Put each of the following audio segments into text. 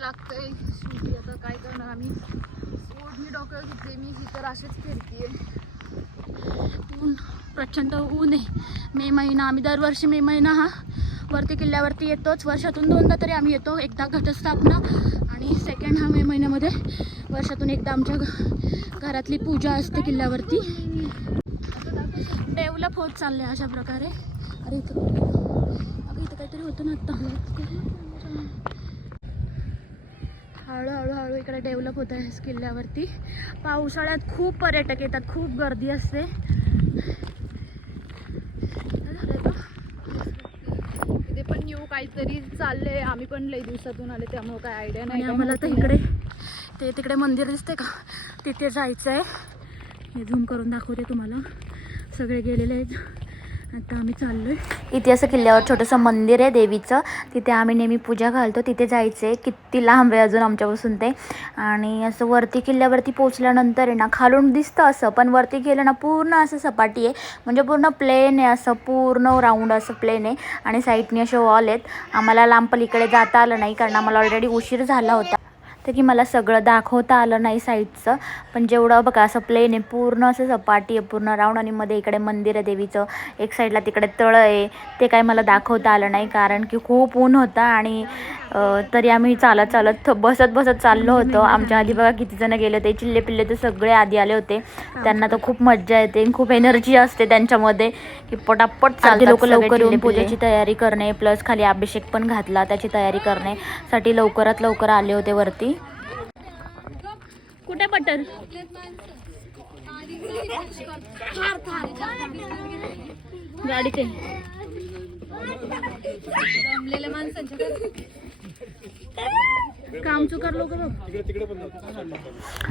लागतंय. शेवटी आता काय करणार आम्ही? सोड मी डॉक्टर घेतले मी ही तर असेच फिरतीये. ऊन प्रचंड ऊन आहे. मे महिना आम्ही दरवर्षी मे महिना हा वरती किल्ल्यावरती येतोच. वर्षातून दोनदा तरी आम्ही येतो एकदा घटस्थापना आणि सेकंड हा मे महिन्यामध्ये. वर्षातून एकदा आमच्या घ- घरातली पूजा असते किल्ल्यावरती. डेव्हलप होत चालले अशा प्रकारे. अरे इथं अगं इथं काहीतरी होतं ना आत्ता हळूहळू हळू इकडे डेव्हलप होत आहे किल्ल्यावरती. पावसाळ्यात खूप पर्यटक येतात खूप गर्दी असते? तिथे पण न्यू काहीतरी चाललंय. आम्ही पण लई दिवसातून आले त्यामुळे काय आयडिया नाही. आम्हाला तर इकडे ते तिकडे मंदिर दिसते का? तिथे जायचं आहे हे झूम करून दाखवते तुम्हाला. सगळे गेलेले आहेत. आता आम्ही चाललोय. इथे असं किल्ल्यावर छोटंसं मंदिर आहे देवीचं. तिथे आम्ही नेहमी पूजा घालतो. तिथे जायचं आहे किती लांब आहे अजून आमच्यापासून ते. आणि असं वरती किल्ल्यावरती पोचल्यानंतर आहे ना खालून दिसतं असं पण वरती गेलं ना पूर्ण असं सपाटी आहे. म्हणजे पूर्ण प्लेन आहे असं पूर्ण राऊंड असं प्लेन आहे. आणि साईडने असे वॉल आहेत. आम्हाला लांब पलीकडे जाता आलं नाही कारण आम्हाला ऑलरेडी उशीर झाला होता. तर की मला सगळं दाखवता आलं नाही साईडचं. पण जेवढं बघा असं प्लेन आहे पूर्ण असं सपाटी आहे पूर्ण राऊंड आणि मध्ये इकडे मंदिर आहे देवीचं. एक साईडला तिकडे तळं आहे. ते काय मला दाखवता आलं नाही कारण की खूप ऊन होता आणि तरी आम्ही चालत चालत बसत बसत चाललो होतो. आमच्या आधी बघा किती जण गेले होते. चिल्ले पिल्ले तर सगळे आधी आले होते. त्यांना तर खूप मज्जा येते. खूप एनर्जी असते त्यांच्यामध्ये की पटापट चालते लोक लवकर येऊन पूजेची तयारी करणे प्लस खाली अभिषेक पण घातला त्याची तयारी करणे. साठी लवकरात लवकर आले होते वरती. कुठे बटर गाडीचे. जमलेल्या माणसांच्या काम चुकार लोक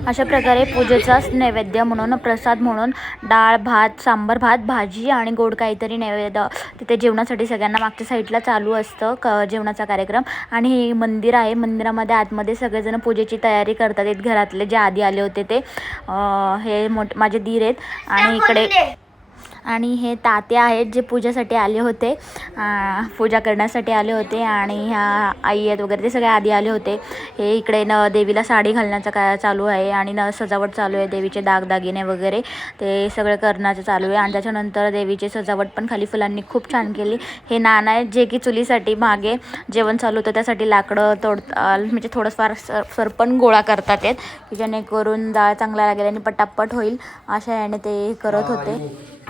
अशा प्रकारे पूजेचाच नैवेद्य म्हणून प्रसाद म्हणून डाळ भात सांबर भात भाजी आणि गोड काहीतरी नैवेद्य तिथे जेवणासाठी सगळ्यांना मागच्या साईडला चालू असतं क जेवणाचा कार्यक्रम. आणि हे मंदिर आहे. मंदिरामध्ये आतमध्ये सगळेजण पूजेची तयारी करतात. घरातले जे आधी आले होते ते. हे मोठ माझे दीर आहेत. आणि इकडे आणि हे तात्या आहेत जे पूजेसाठी आले होते. पूजा करण्यासाठी आले होते आणि ह्या आई आहेत वगैरे ते सगळे आधी आले होते. हे इकडे न देवीला साडी घालण्याचं काय चालू आहे आणि न सजावट चालू आहे देवीचे दागदागिने वगैरे. ते सगळं करण्याचं चालू आहे आणि त्याच्यानंतर देवीची सजावट पण खाली फुलांनी खूप छान केली. हे नाणं आहेत जे की चुलीसाठी मागे जेवण चालू होतं त्यासाठी लाकडं तोड म्हणजे थोडंफार सर सरपण गोळा करतात आहेत की जेणेकरून डाळ चांगला लागेल आणि पटापट होईल. अशा याने ते करत होते.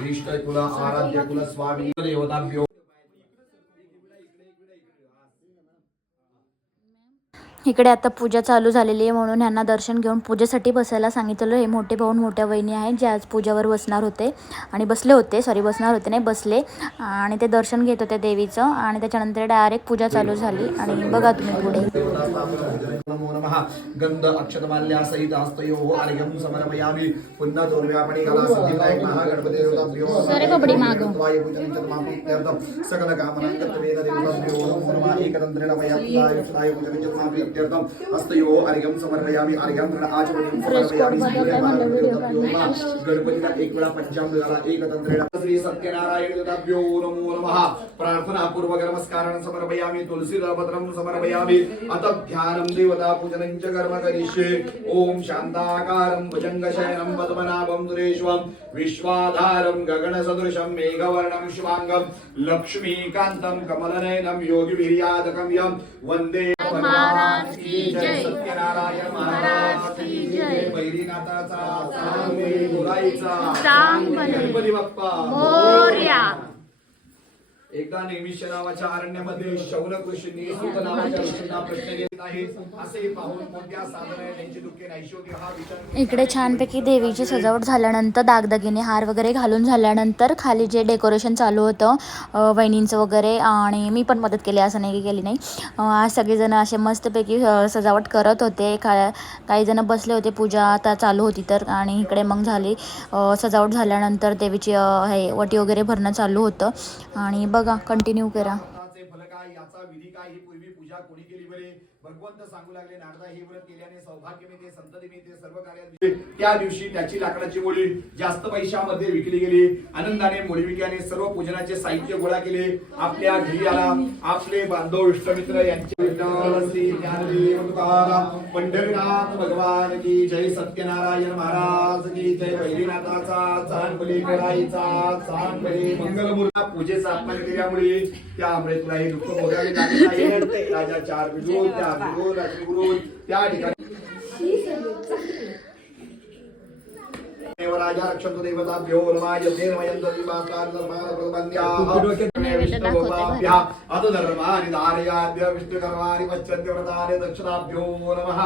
कुल आराध्य कुल स्वामी देवताभ्यो इकडे आता पूजा चालू झालेली आहे म्हणून ह्यांना दर्शन घेऊन पूजेसाठी बसायला सांगितलं हे मोठे भाऊ मोठ्या वहिनी आहेत जे आज पूजावर बसणार होते. आणि बसले होते सॉरी बसणार होते नाही बसले. आणि ते दर्शन घेत होते देवीचं. आणि त्याच्यानंतर डायरेक्ट पूजा चालू झाली. आणि बघा तुम्ही पुढे. गंध हस्तयो अर्घ्यं समर्पयामि. पुन्हा कला सिद्धिदायक महागणपती देवताभ्यो पूजनं समाप्त्यर्थं सकल कामनां कर्तवेद देवताभ्यो नमो नमः एकतन्त्रेण पूजनं च समाप्त्यर्थं हस्तयो अर्घ्यं समर्पयामि अर्घ्यं तृण आचमनीं समर्पयामि गणपतीला एक वेळा पंचामृताला एकतंत्रेण। श्री सत्यनारायण देवताभ्यो नमो नमः। प्रार्थना पूर्वक नमस्कारान् समर्पयामि तुलसीदलपत्रं समर्पयामि। अत ध्यानं देवता पूजनं च कर्म करिष्ये। ॐ शान्ताकारं भुजङ्गशयनं पद्मनाभं सुरेश्वं। विश्वाधारं गगनसदृशं मेघवर्णं शुभाङ्गं। लक्ष्मीकान्तं कमलनयनं योगिभिर्यादकं यं वन्दे महाराज की जय. सत्यनारायण महाराज की जय. बैरीनाथाचा. गणपती बाप्पा मोरया. एकदा नेहमीच्या नावाच्या अरण्यामध्ये शौनक ऋषींनी सुत नावाच्या ऋषींना प्रश्न घेत इकडे छानपैकी देवीची सजावट झाल्यानंतर दागदागिने हार वगैरे घालून झाल्यानंतर खाली जे डेकोरेशन चालू होतं वहिनींचं वगैरे आणि मी पण मदत केली असं नाही की केली नाही. सगळेजण असे मस्तपैकी सजावट करत होते. का काही जण बसले होते पूजा आता चालू होती तर आणि इकडे मग झाली सजावट झाल्यानंतर देवीची हे वटी वगैरे भरणं चालू होतं. आणि बघा कंटिन्यू करा. याचा विधी काय? ही पूर्वी पूजा कोणी केली बरे? भगवंत सांगू लागले नारदा हे व्रत केल्याने सौभाग्य मिळते संतती मिळते सर्व कार्यात त्या दिवशी त्याची लाकडाची मोळी जास्त पैशामध्ये विकली गेली. आनंदाने मोळीविक्याने सर्व पूजनाचे साहित्य गोळा केले. आपल्या घरी आला. आपले बांधव इष्टमित्र यांचे पंढरीनाथ भगवान की जय सत्यनारायण महाराज की जय भैरीनाथाचा चांदबली करायचा चांदबली मंगलमूर्ती पूजेचा अपमान केल्यामुळे त्या अमृतला हे दुःख भोगावे लागले आहे राजा चार विजू त्या त्या ठिकाणी देवराजा रक्षन्तु देवताभ्यो नमः यज्ञेन वयं दर्विमाकार धारयाद्य विष्णुकर्माणि पच्यन्ते व्रतानि दक्षिणाभ्यो नमः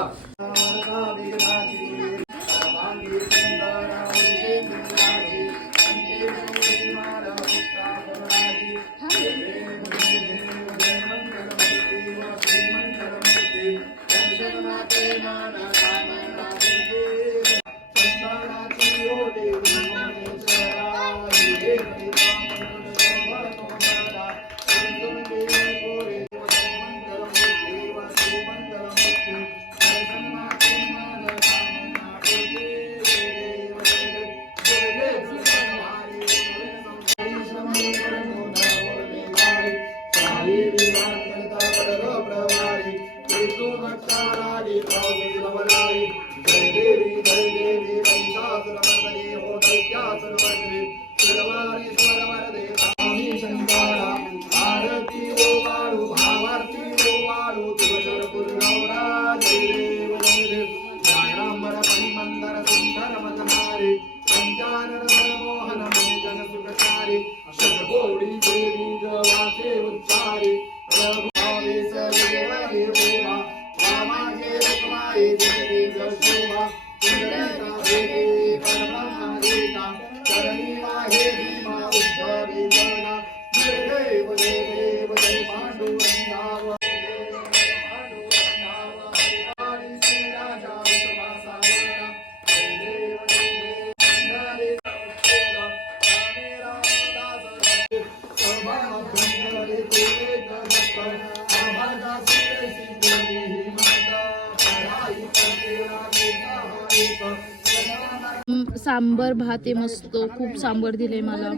सांबर भात आहे मस्त खूप सांबर दिले मला.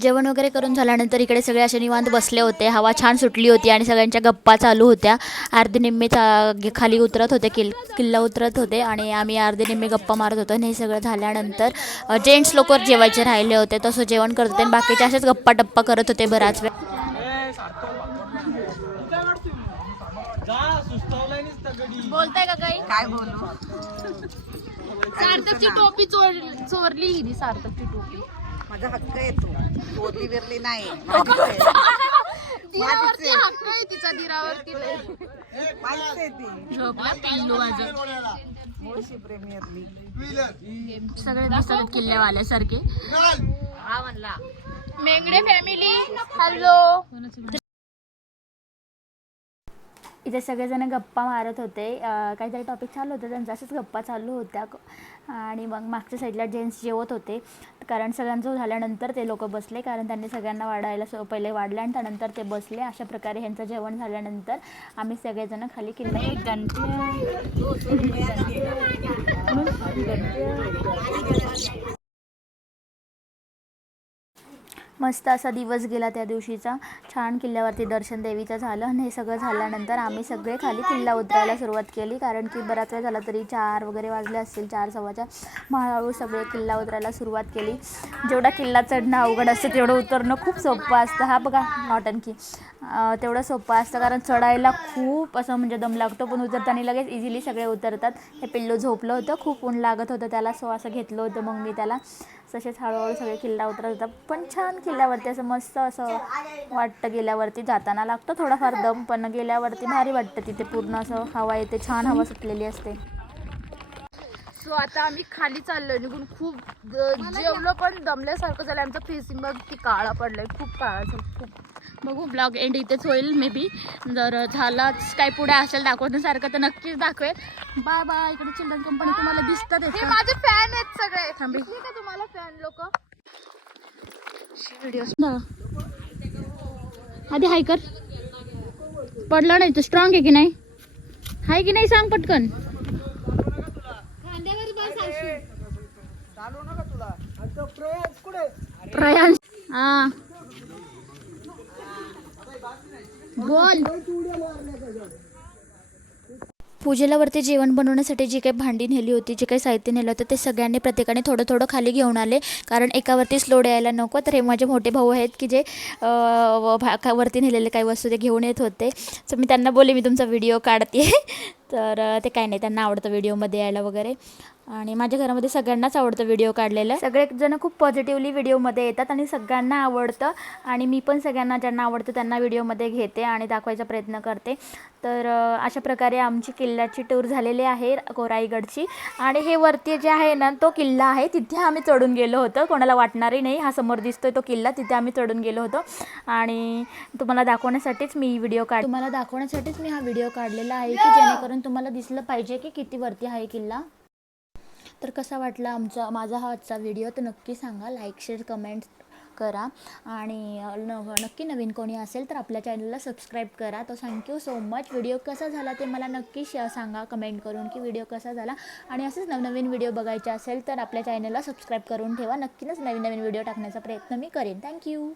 जेवण वगैरे करून झाल्यानंतर इकडे सगळे असे निवांत बसले होते. हवा छान सुटली होती आणि सगळ्यांच्या गप्पा चालू होत्या. अर्धे निम्मे चा- खाली उतरत होते किल किल्ला उतरत होते आणि आम्ही अर्धे निम्मे गप्पा मारत होतो आणि हे सगळं झाल्यानंतर जेंट्स लोक जेवायचे राहिले होते. तसं जेवण करत होते आणि बाकीचे असेच गप्पा टप्पा करत होते बराच वेळ. बोलताय का काही? काय बोलू? सार्थकची टोपी चोर चोरली सार्थकची टोपी. माझा हक्क आहे तो. चोरली बिरली नाही. माझीच आहे. दिरावरती हक्क आहे तिचा दिरावरती. माझीच आहे ती. झोपला पिल्लू माझं. मुळशी प्रेमियर मी सगळे किल्ल्यावाल्यासारखे मेंगडे फॅमिली हॅलो इथे सगळेजण गप्पा मारत होते. काहीतरी टॉपिक चालू होतं. त्यांचं असंच गप्पा चालू होत्या. आणि मग मागच्या साईडला जेंट्स जेवत होते. कारण सगळ्यांचं झाल्यानंतर ते लोक बसले. कारण त्यांनी सगळ्यांना वाढायला स पहिले वाढले आणि त्यानंतर ते बसले. अशा प्रकारे ह्यांचं जेवण झाल्यानंतर आम्ही सगळेजण खाली किल्ला मस्त असा दिवस गेला त्या दिवशीचा. छान किल्ल्यावरती दर्शन देवीचं झालं आणि हे सगळं झाल्यानंतर आम्ही सगळे खाली किल्ला उतरायला सुरुवात केली. कारण की बराच वेळ झाला तरी चार वगैरे वाजले असतील चार सव्वा चार मग हळूहळू सगळे किल्ला उतरायला सुरुवात केली. जेवढा किल्ला चढणं अवघड असतं तेवढं उतरणं खूप सोपं असतं. हा बघा नॉटनकी की. तेवढं सोपं असतं कारण चढायला खूप असं म्हणजे दम लागतो. पण उतरताना लगेच इझिली सगळे उतरतात. हे पिल्लू झोपलं होतं खूप ऊन लागत होतं त्याला सो असं घेतलं होतं मग मी त्याला. तसेच हळूहळू सगळे किल्ला उतरत होता. पण छान किल्ल्यावरती असं मस्त असं वाटतं गेल्यावरती जाताना लागतो. थोडाफार दम पण गेल्यावरती भारी वाटतं तिथे पूर्ण असं हवा येते छान हवा सुटलेली असते. सो आता आम्ही खाली चाललो निघून खूप जेवलो पण दमल्यासारखं झालं आमचं फेसिंग बघ ती काळा पडलाय. खूप काळा खूप. बघू ब्लॉग एंड इथेच होईल मे बी जर झालाच काय पुढे असेल दाखवण्यासारखं तर नक्कीच दाखवेल. बाय बाय इकडे चिल्ड्रन कंपनी तुम्हाला दिसतात हे? माझे फॅन आहेत सगळे. थांबे. का तुम्हाला फॅन लोक? व्हिडिओ आधी हाय कर. पडलं नाही तर स्ट्रॉंग आहे की नाही? हाय की नाही सांग पटकन. प्रयांश हा. बोल. पूजेला वरती जेवण बनवण्यासाठी जी काही भांडी नेली होती जे काही साहित्य नेलं होतं ते सगळ्यांनी प्रत्येकाने थोडं थोडं खाली घेऊन आले. कारण एकावरतीच लोड यायला नको. तर हे माझे मोठे भाऊ आहेत की जे व- भा- वरती नेलेले काही वस्तू ते घेऊन येत होते. तर मी त्यांना बोलले मी तुमचा व्हिडिओ काढते तर ते काय नाही त्यांना आवडतं व्हिडिओमध्ये यायला वगैरे. आणि माझ्या घरामध्ये सगळ्यांनाच आवडतं व्हिडिओ काढलेलं. सगळेजण खूप पॉझिटिव्हली व्हिडिओमध्ये येतात आणि सगळ्यांना आवडतं. आणि मी पण सगळ्यांना ज्यांना आवडतं त्यांना व्हिडिओमध्ये घेते आणि दाखवायचा प्रयत्न करते. तर अशा प्रकारे आमची किल्ल्याची टूर झालेली आहे कोराईगडची. आणि हे वरती जे आहे ना तो किल्ला आहे. तिथे आम्ही चढून गेलो होतो. कोणाला वाटणारही नाही. हा समोर दिसतोय तो किल्ला. तिथे आम्ही चढून गेलो होतो. आणि तुम्हाला दाखवण्यासाठीच मी व्हिडिओ काढ तुम्हाला दाखवण्यासाठीच मी हा व्हिडिओ काढलेला आहे की जेणेकरून तुम्हाला दिसलं पाहिजे की किती वरती आहे किल्ला. तर कसा वाटला आमचा माझा हा आजचा व्हिडिओ तर नक्की सांगा. लाईक शेअर कमेंट करा. आणि न नक्की नवीन कोणी असेल तर आपल्या चॅनलला सबस्क्राईब करा. तर थँक्यू सो मच व्हिडिओ कसा झाला ते मला नक्की शेअर सांगा कमेंट करून की व्हिडिओ कसा झाला. आणि असेच नवनवीन व्हिडिओ बघायचे असेल तर आपल्या चॅनलला सबस्क्राईब करून ठेवा. नक्कीच नवीन नवीन व्हिडिओ टाकण्याचा प्रयत्न मी करेन. थँक्यू